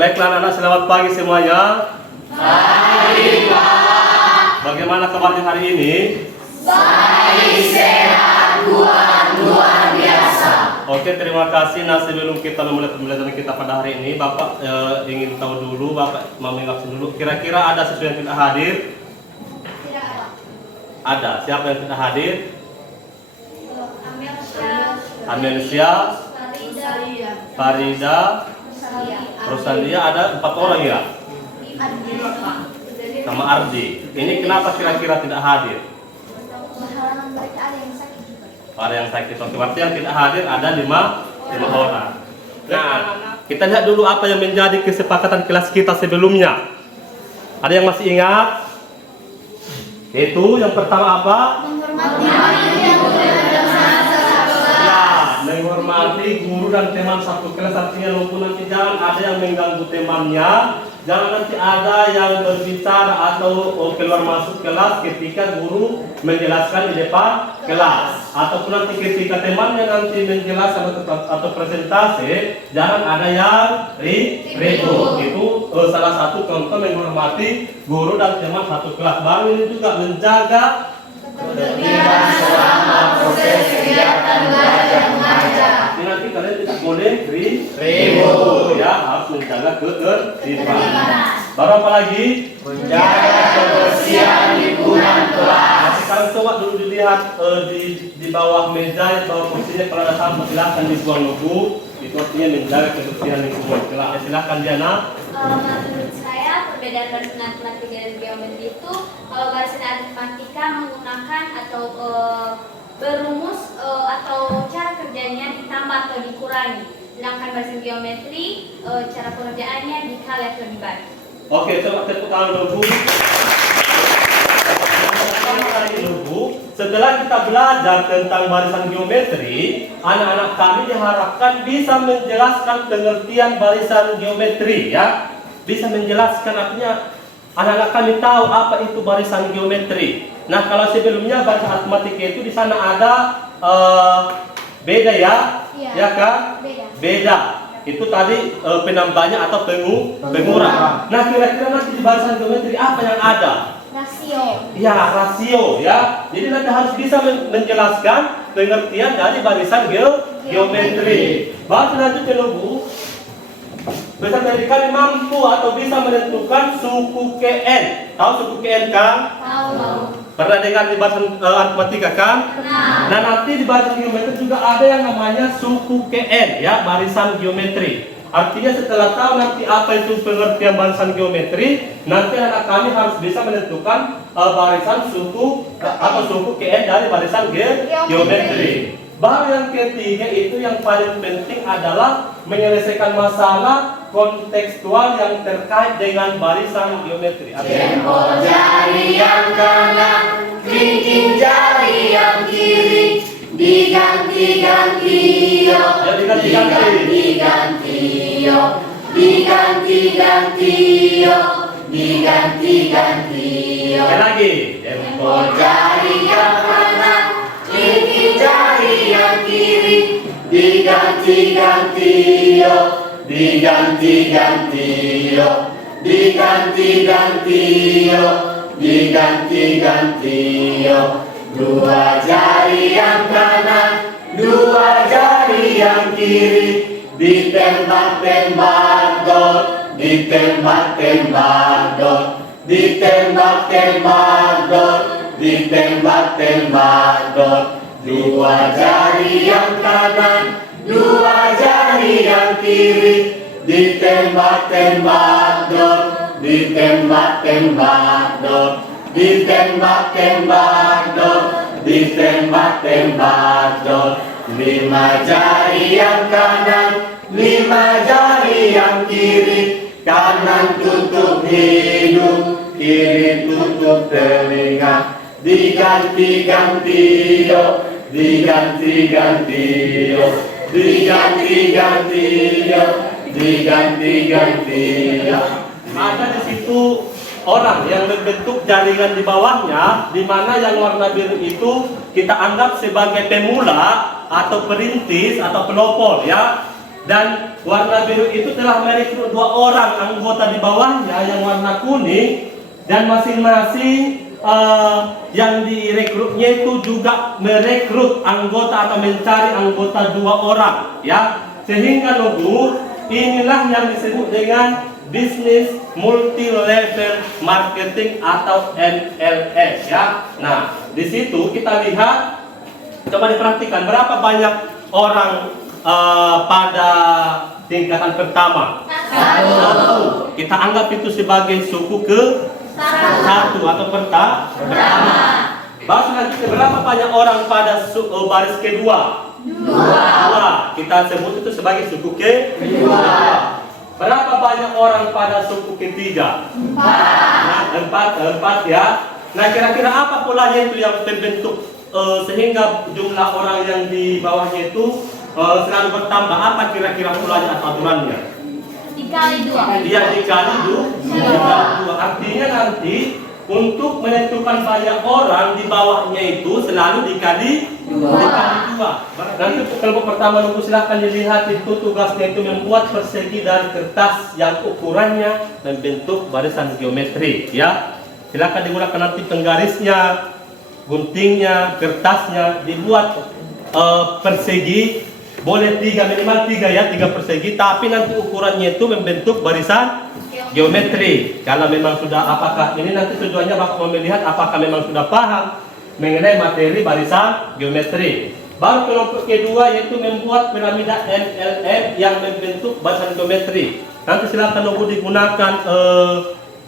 baiklah anak-anak, selamat pagi semuanya. Pagi, Pak. Bagaimana kabarnya hari ini? Baik, sehat, luar biasa. Oke, terima kasih. Nah, sebelum kita memulai pembelajaran kita pada hari ini, Bapak ingin tahu dulu, Bapak mau mengaksi dulu. Kira-kira ada sesuatu yang tidak hadir? Tidak ada. Ada. Siapa yang tidak hadir? Amelsia, Farida, Rosalia, ada 4 orang ya? Sama Ardi. Ini kenapa kira-kira tidak hadir? mereka ada yang sakit juga. Ada yang sakit. Oke, berarti yang tidak hadir ada 5 orang. Nah, kita lihat dulu apa yang menjadi kesepakatan kelas kita sebelumnya. Ada yang masih ingat? Itu yang pertama apa? Menghormati guru dan teman satu kelas. Artinya lupa nanti jangan ada yang mengganggu temannya, jangan nanti ada yang berbicara atau keluar masuk kelas ketika guru menjelaskan di depan kelas, ataupun nanti ketika temannya nanti menjelaskan atau presentasi, jangan ada yang ribut. Itu salah satu contoh menghormati guru dan teman satu kelas. Baru ini juga menjaga Ketertiban selama proses kegiatan belajar mengajar. Ini nanti kalian tidak boleh Ribut. ya, harus menjaga ketertiban. Baru apa lagi? Menjaga kebersihan lingkungan kelas. Sekarang coba dulu dilihat di bawah meja, di bawah kursinya kalau ada sampah silahkan dibuang dulu. Itu artinya menjaga kebersihan lingkungan kelas. Silahkan Diana. Menurut saya perbedaan barisan aritmatika dan geometri itu, kalau barisan aritmatika menggunakan atau berumus atau cara kerjanya ditambah atau dikurangi, sedangkan barisan geometri cara pengerjaannya dikali atau dibagi. Oke, coba tepuk tangan dulu. Setelah kita belajar tentang barisan geometri, anak-anak kami diharapkan bisa menjelaskan pengertian barisan geometri, ya. Bisa menjelaskan, artinya anak-anak kami tahu apa itu barisan geometri. Nah, kalau sebelumnya barisan aritmatika itu di sana ada beda ya, Iya. ya kan? Beda. Itu tadi penambahnya atau pengurang. Nah, kira-kira nanti di barisan geometri apa yang ada? Rasio. Ya, rasio ya. Jadi nanti harus bisa menjelaskan pengertian dari barisan geometri. Baru selanjutnya Bu, barisan dari kami mampu atau bisa menentukan suku KN. Tahu suku KN kan? Tahu. Pernah dengar di barisan aritmatika kan? Pernah. Nah, nanti di barisan geometri juga ada yang namanya suku KN ya, barisan geometri. Artinya setelah tahu nanti apa itu pengertian barisan geometri, nanti anak kami harus bisa menentukan barisan suku atau suku KN dari barisan geometri. Baru yang ketiga itu yang paling penting adalah menyelesaikan masalah kontekstual yang terkait dengan barisan geometri. Jempol jari yang kanan, kelingking jari yang kiri, diganti-ganti yo, diganti-ganti yo, diganti-ganti yo, diganti-ganti yo. Sekali lagi. Jempol jari yang kanan, kelingking jari yang kiri, diganti-ganti yo, diganti-ganti yo, diganti-ganti yo, diganti-ganti yo. Dua jari yang kanan, dua jari yang kiri, ditembak-tembak dot, ditembak-tembak dot, ditembak-tembak dot, ditembak-tembak dot. Dua jari yang kanan, dua jari yang kiri, ditembak-tembak dot, ditembak-tembak dot, ditembak-tembak dot, ditembak-tembak dot. Lima jari yang kanan, lima jari yang kiri, kanan tutup hidung, kiri tutup telinga. Diganti-ganti yo, diganti-ganti yo, diganti-ganti yo, diganti-ganti yo. Ada di situ orang yang membentuk jaringan di bawahnya, di mana yang warna biru itu kita anggap sebagai pemula atau perintis atau pelopor ya. Dan warna biru itu telah merekrut 2 orang anggota di bawahnya yang warna kuning, dan masing-masing yang direkrutnya itu juga merekrut anggota atau mencari anggota 2 orang, ya. Sehingga logo inilah yang disebut dengan Business Multi Level Marketing atau MLS, ya. Nah, di situ kita lihat, coba diperhatikan berapa banyak orang pada tingkatan pertama. 1. Kita anggap itu sebagai suku ke 1 atau pertama. Baru selanjutnya berapa banyak orang pada baris kedua? 2. Kita sebut itu sebagai suku kedua. Berapa banyak orang pada suku ketiga? 4. Nah, 4 ya. Nah, kira-kira apa polanya itu yang terbentuk sehingga jumlah orang yang di bawahnya itu selalu bertambah? Apa kira-kira polanya atau aturannya? Dikali 2. Iya, dikali 2. Artinya nanti untuk menentukan banyak orang di bawahnya itu selalu dikali 2. Nanti kelompok pertama nunggu, silahkan dilihat itu tugasnya itu membuat persegi dari kertas yang ukurannya membentuk barisan geometri, ya. Silahkan digunakan nanti penggarisnya, guntingnya, kertasnya dibuat persegi. Boleh 3, minimal 3 ya, 3 persegi, tapi nanti ukurannya itu membentuk barisan geometri. Kalau memang sudah, apakah ini nanti tujuannya Bapak mau melihat apakah memang sudah paham mengenai materi barisan geometri. Baru kelompok kedua yaitu membuat piramida MLM yang membentuk barisan geometri. Nanti silakan nunggu digunakan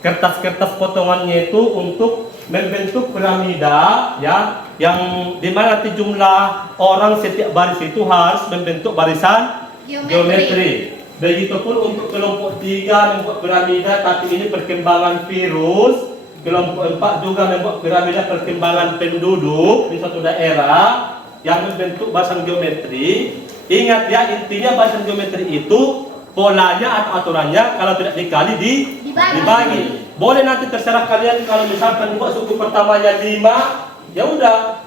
kertas-kertas potongannya itu untuk membentuk piramida, ya, yang dimana nanti jumlah orang setiap baris itu harus membentuk barisan geometri. Begitupun untuk kelompok 3 membuat piramida, tapi ini perkembangan virus. Kelompok 4 juga membuat piramida perkembangan penduduk di suatu daerah yang membentuk barisan geometri. Ingat ya, intinya barisan geometri itu polanya atau aturannya kalau tidak dikali dibagi. Boleh nanti terserah kalian, kalau misalkan buat suku pertamanya 5, ya udah.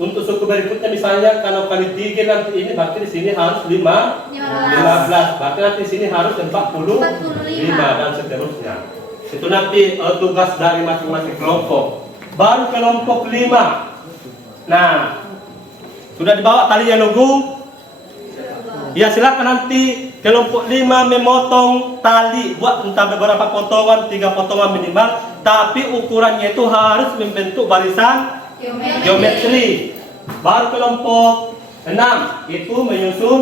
Untuk suku berikutnya misalnya kalau kali 3 nanti ini berarti di sini harus 15. Berarti nanti di sini harus 45 dan seterusnya. Itu nanti tugas dari masing-masing kelompok. Baru kelompok 5. Nah, sudah dibawa talinya nunggu? Ya, silakan nanti kelompok 5 memotong tali, buat entah beberapa potongan, 3 potongan minimal, tapi ukurannya itu harus membentuk barisan geometri. Baru kelompok 6 itu menyusun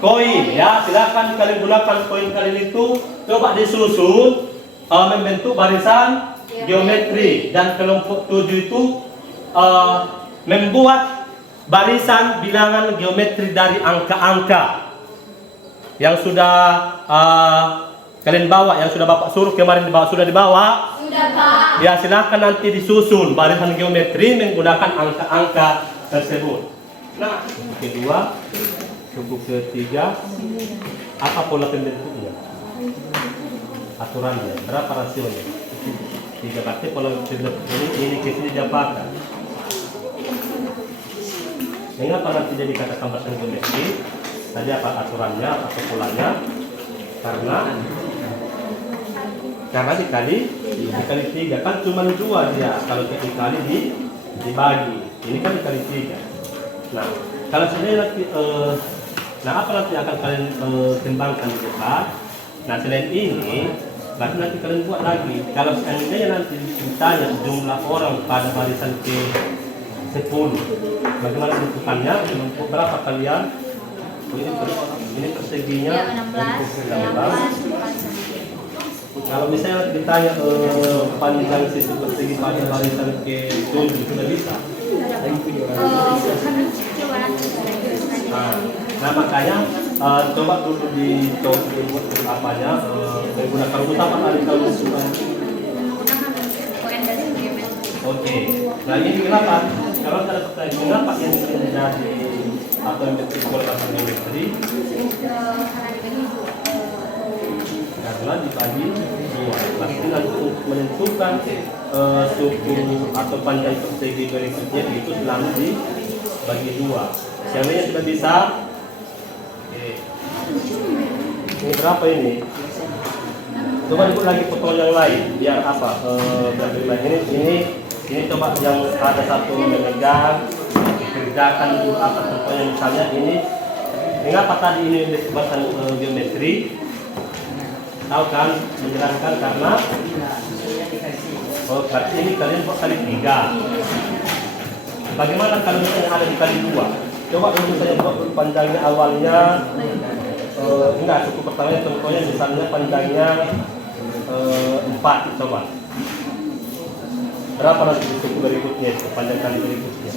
koin, ya. Silakan kalian gunakan koin kalian itu, coba disusun membentuk barisan geometri. Dan kelompok 7 itu membuat barisan bilangan geometri dari angka-angka yang sudah kalian bawa, yang sudah Bapak suruh kemarin dibawa. Sudah dibawa? Sudah, Pak. Ya, silakan nanti disusun barisan geometri menggunakan angka-angka tersebut. Nah, kedua, suku ketiga, apa pola pembentuknya? Aturannya, berapa rasionya? 3, berarti pola pembentuknya ini ke sini diapakan? Mengapa nanti jadi katakan barisan geometri? Tadi apa aturannya atau polanya? Karena dikali 3 kan cuma 2 dia. Kalau dikali dibagi, ini kan dikali 3. Nah, kalau sebenarnya nanti apa nanti akan kalian kembangkan di depan? Nah, selain ini berarti nanti kalian buat lagi. Kalau seandainya nanti ditanya jumlah orang pada barisan ke 10, bagaimana bentukannya? Berapa kalian? Ini perseginya 16. Kalau misalnya ditanya panjang sisi persegi pada barisan ke 7 sudah bisa. Nah, makanya coba dulu dibuat apanya menggunakan utama tadi kalau Oke. Nah, ini kenapa? Kalau ada pertanyaan kenapa yang menjadi atau yang pola barisan geometri? Karena dibagi 2. Berarti nanti untuk menentukan suku atau panjang persegi berikutnya itu selalu dibagi 2. Siapa yang sudah bisa? Oke. Ini berapa ini? Coba ikut lagi foto yang lain biar apa? Biar lebih baik. Ini coba yang ada satu memegang kerjakan dulu apa contohnya misalnya ini. Mengapa tadi ini disebutkan geometri? Tahu kan? Menjelaskan karena berarti ini kalian buat kali 3. Bagaimana kalau misalnya ada dikali 2? Coba dulu saya buat panjangnya awalnya enggak suku pertamanya contohnya misalnya panjangnya 4 coba. Berapa nanti di suku berikutnya itu panjang kali berikutnya?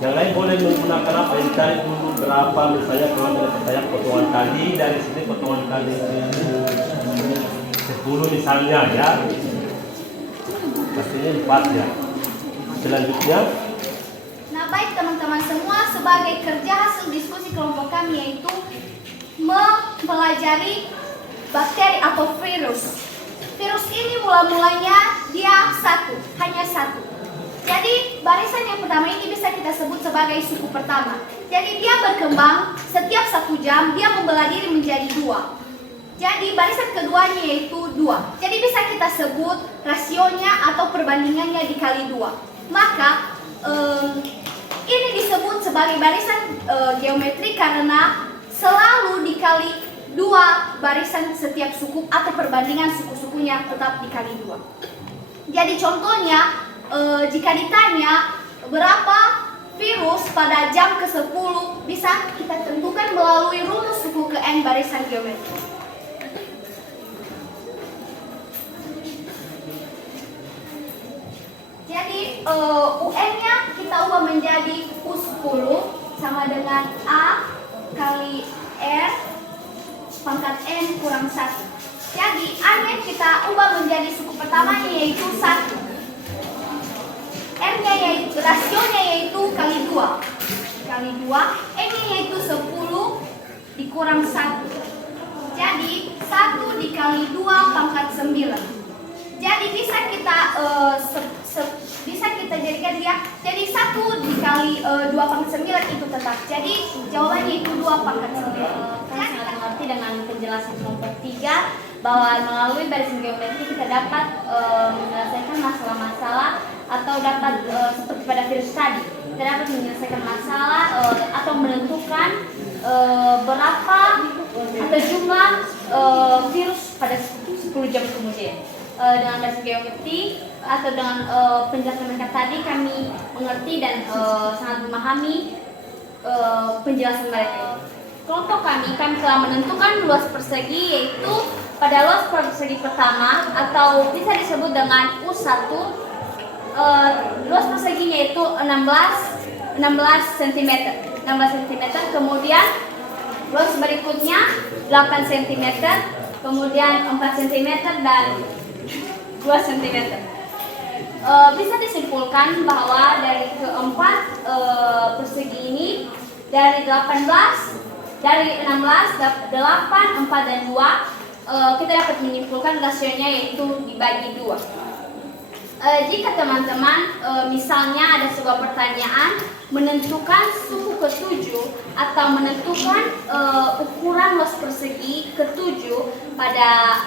Yang lain boleh menggunakan apa? Yang cari dulu berapa misalnya kalau dari saya potongan kali dari sini potongan kali 10 misalnya ya. Pastinya 4 ya. Selanjutnya. Nah baik teman-teman semua, sebagai kerja hasil diskusi kelompok kami yaitu mempelajari bakteri atau virus. Virus ini mula-mulanya dia hanya satu. Jadi barisan yang pertama ini bisa kita sebut sebagai suku pertama. Jadi dia berkembang setiap 1 jam, dia membelah diri menjadi 2. Jadi barisan keduanya yaitu 2. Jadi bisa kita sebut rasionya atau perbandingannya dikali 2. Maka ini disebut sebagai barisan geometri karena selalu dikali 2 barisan setiap suku atau perbandingan suku-sukunya tetap dikali 2. Jadi contohnya jika ditanya berapa virus pada jam ke-10 bisa kita tentukan melalui rumus suku ke N barisan geometri. Jadi UN-nya kita ubah menjadi U10 sama dengan A kali R pangkat N kurang 1. Jadi A-nya kita ubah menjadi suku pertamanya yaitu 1. R-nya yaitu rasionya yaitu kali 2. N-nya yaitu 10 dikurang 1. Jadi 1 dikali 2 pangkat 9. Jadi bisa kita jadikan dia jadi 1 dikali 2 pangkat 9 itu tetap. Jadi jawabannya itu 2 pangkat 9. Saya sangat mengerti dengan penjelasan kelompok 3 bahwa melalui barisan geometri kita dapat menyelesaikan masalah-masalah atau dapat seperti pada virus tadi kita dapat menyelesaikan masalah atau menentukan berapa atau jumlah virus pada 10 jam kemudian. Dengan barisan geometri atau dengan penjelasan mereka tadi kami mengerti dan sangat memahami penjelasan mereka. Kelompok kami telah menentukan luas persegi yaitu pada luas persegi pertama atau bisa disebut dengan U1. Luas perseginya itu 16 cm. Kemudian luas berikutnya 8 cm, kemudian 4 cm dan 2 cm. Bisa disimpulkan bahwa dari keempat persegi ini dari 16, 8, 4 dan 2 kita dapat menyimpulkan rasionya yaitu dibagi 2. Jika teman-teman misalnya ada sebuah pertanyaan menentukan suku ke-7 atau menentukan ukuran luas persegi ke-7 pada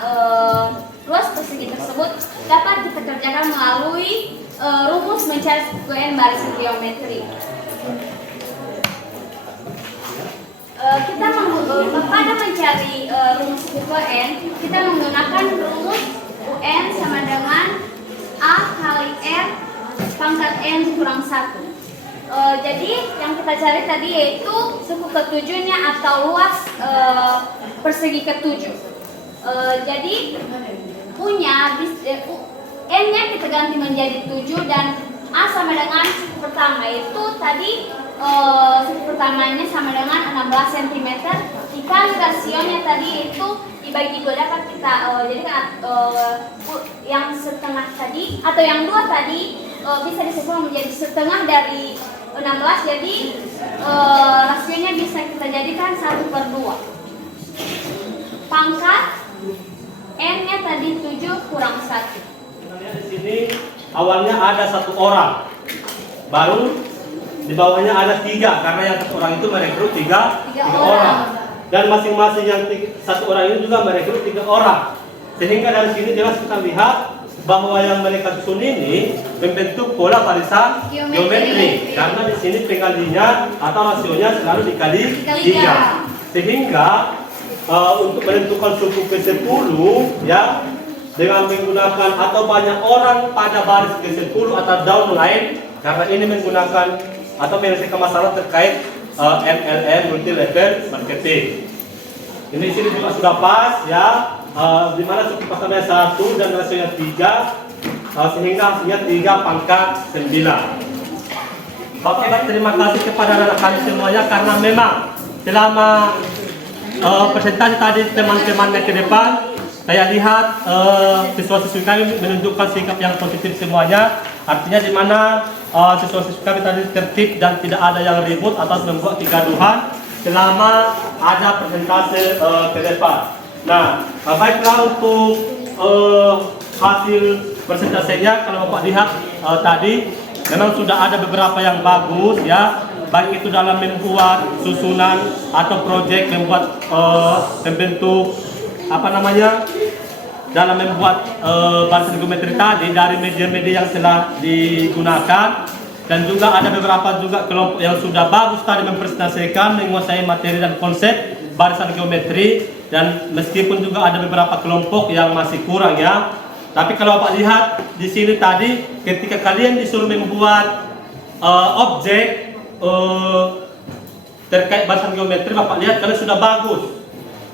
luas persegi tersebut dapat kita kerjakan melalui rumus mencari suku N barisan geometri. Pada mencari rumus suku N kita menggunakan rumus UN sama dengan A kali R pangkat N kurang 1. Jadi yang kita cari tadi yaitu suku ke-7-nya atau luas persegi ke-7. Jadi U-nya N-nya kita ganti menjadi 7 dan A sama dengan suku pertama itu tadi suku pertamanya sama dengan 16 cm dikali rasionya tadi itu dibagi 2 dapat kita jadikan yang setengah tadi atau yang 2 tadi bisa disebut menjadi setengah dari 16 jadi rasionya bisa kita jadikan 1/2 pangkat N-nya tadi 7 kurang 1. Kita lihat di sini awalnya ada 1 orang baru di bawahnya ada 3 karena yang satu orang itu merekrut tiga orang. Dan masing-masing yang satu orang ini juga merekrut 3 orang. Sehingga dari sini jelas kita lihat bahwa yang mereka susun ini membentuk pola barisan geometri. Karena di sini pengalinya atau rasionya selalu dikali 3. Sehingga untuk menentukan suku ke-10 ya dengan menggunakan atau banyak orang pada baris ke-10 atau downline, karena ini menggunakan atau menyelesaikan masalah terkait MLM multi level marketing. Ini sini juga sudah pas ya, di mana suku pertamanya 1 dan rasionya 3, sehingga hasilnya 3 pangkat 9. Bapak terima kasih kepada anak kami semuanya karena memang selama presentasi tadi teman-temannya ke depan, saya lihat siswa-siswi kami menunjukkan sikap yang positif semuanya. Artinya di mana siswa-siswi kami tadi tertib dan tidak ada yang ribut atau membuat kegaduhan selama ada presentasi ke depan. Nah, baiklah untuk hasil presentasinya, kalau Bapak lihat tadi memang sudah ada beberapa yang bagus ya, baik itu dalam membuat susunan atau proyek, membuat membentuk dalam membuat barisan geometri tadi dari media-media yang telah digunakan. Dan juga ada beberapa juga kelompok yang sudah bagus tadi mempresentasikan, menguasai materi dan konsep barisan geometri. Dan meskipun juga ada beberapa kelompok yang masih kurang ya, tapi kalau Bapak lihat di sini tadi, ketika kalian disuruh membuat objek terkait barisan geometri, Bapak lihat kalian sudah bagus,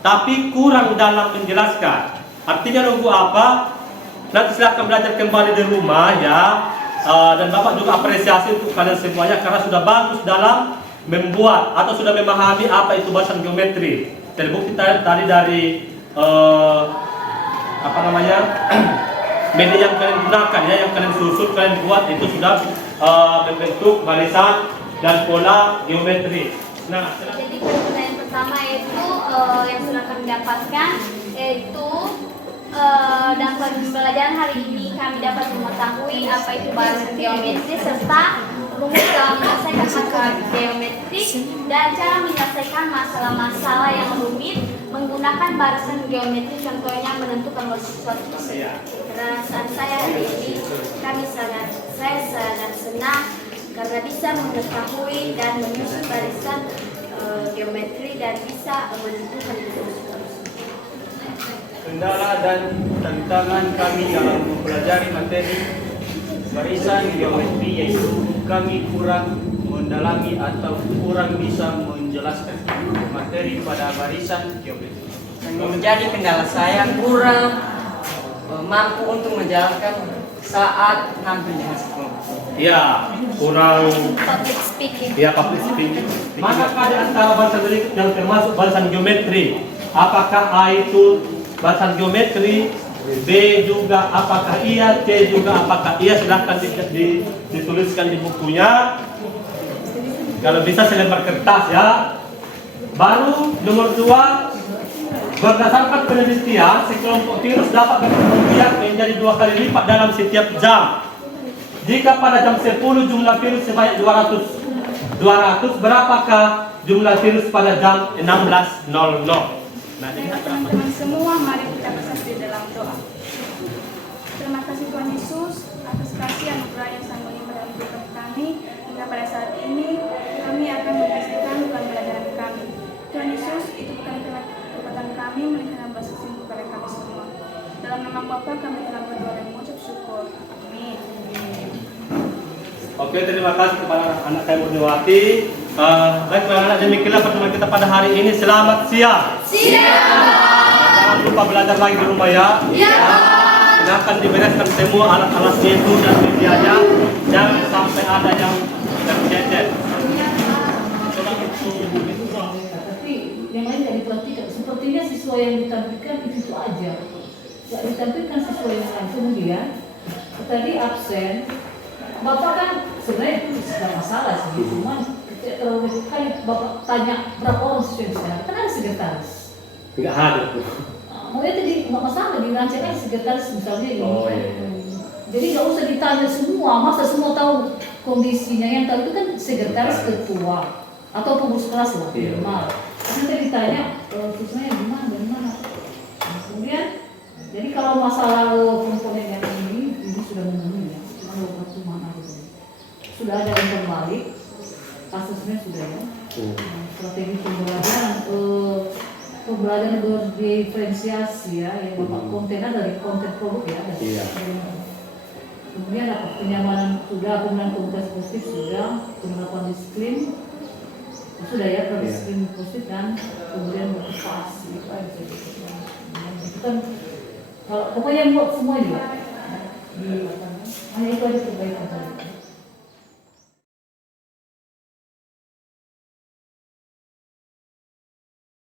tapi kurang dalam menjelaskan. Artinya nunggu apa? Nanti silahkan belajar kembali di rumah ya. Dan Bapak juga apresiasi untuk kalian semuanya karena sudah bagus dalam membuat atau sudah memahami apa itu barisan geometri. Terbukti tadi dari media yang kalian gunakan ya, yang kalian susun, kalian buat itu sudah membentuk barisan dan pola geometri. Nah, jadi pertanyaan pertama itu yang sudah kami dapatkan yaitu dalam pembelajaran hari ini kami dapat mengetahui apa itu barisan geometri serta rumus dalam menyelesaikan masalah geometri dan cara menyelesaikan masalah-masalah yang rumit menggunakan barisan geometri, contohnya menentukan suatu perasaan saya hari ini saya sangat senang karena bisa mengetahui dan menyusun barisan geometri dan bisa menentukan kendala dan tantangan kami dalam mempelajari materi barisan geometri yaitu kami kurang mendalami atau kurang bisa menjelaskan materi pada barisan geometri. Yang menjadi kendala saya kurang mampu untuk menjalankan saat nampil di sekolah. ya kurang public speaking. ya public speaking. Manakah di antara barisan yang termasuk barisan geometri? Apakah A itu barisan geometri, B juga apakah iya, C juga apakah iya? Silahkan dituliskan di bukunya. Kalau bisa selembar kertas ya. Baru nomor 2, berdasarkan penelitian sekelompok virus dapat berkembang menjadi 2 kali lipat dalam setiap jam. Jika pada jam 10 jumlah virus sebanyak 200, berapakah jumlah virus pada jam 16.00? Nah, teman-teman semua, mari kita bersatu dalam doa. Terima kasih Tuhan Yesus atas kasih anugerah yang sangat melimpah dalam kehidupan kami. Hingga pada saat ini kami akan menyelesaikan pembelajaran kami. Tuhan Yesus, itu bukan kekuatan kami, melainkan bahasa sembuh pada kami semua. Dalam nama Bapa kami telah berdoa dan mengucap syukur. Amin. Oke, terima kasih kepada anak saya Murniwati. Baik, anak-anak, demikianlah pertemuan kita pada hari ini. Selamat siang. Jangan lupa belajar lagi di rumah ya. Silakan dibereskan semua alat-alatnya itu dan medianya. Jangan sampai ada yang tercecer. Tapi yang lain tidak diperhatikan. Sepertinya siswa yang ditampilkan itu aja. Tidak ditampilkan siswa yang lain. Kemudian tadi absen. Bapak kan sebenarnya itu tidak masalah sih, cuman kalau kali Bapak tanya berapa orang siswa yang di sana, kan ada sekretaris. Tidak hadir. Mau ya tadi nggak masalah dirancangkan sekretaris misalnya ini. Oh, iya. Jadi nggak usah ditanya semua, masa semua tahu kondisinya. Yang tahu itu kan sekretaris ketua atau pengurus kelas lah, Iya. minimal. Nanti ditanya siswanya gimana, dari mana. Nah, kemudian, jadi kalau masalah komponen yang ini sudah memenuhi ya, cuma pertemuan aja dulu. Sudah ada yang balik, kasusnya sudah ya. Nah, strategi pembelajaran, pembelajaran berdiferensiasi ya, yang bapak kontennya dari konten produk ya. Iya. Kemudian apa? Kenyamanan sudah, kemudian komunikasi positif sudah, penerapan disiplin sudah ya, disiplin positif dan kemudian motivasi itu aja. Itu kan kalau pokoknya buat semua juga. Hanya itu aja perbaikan tadi.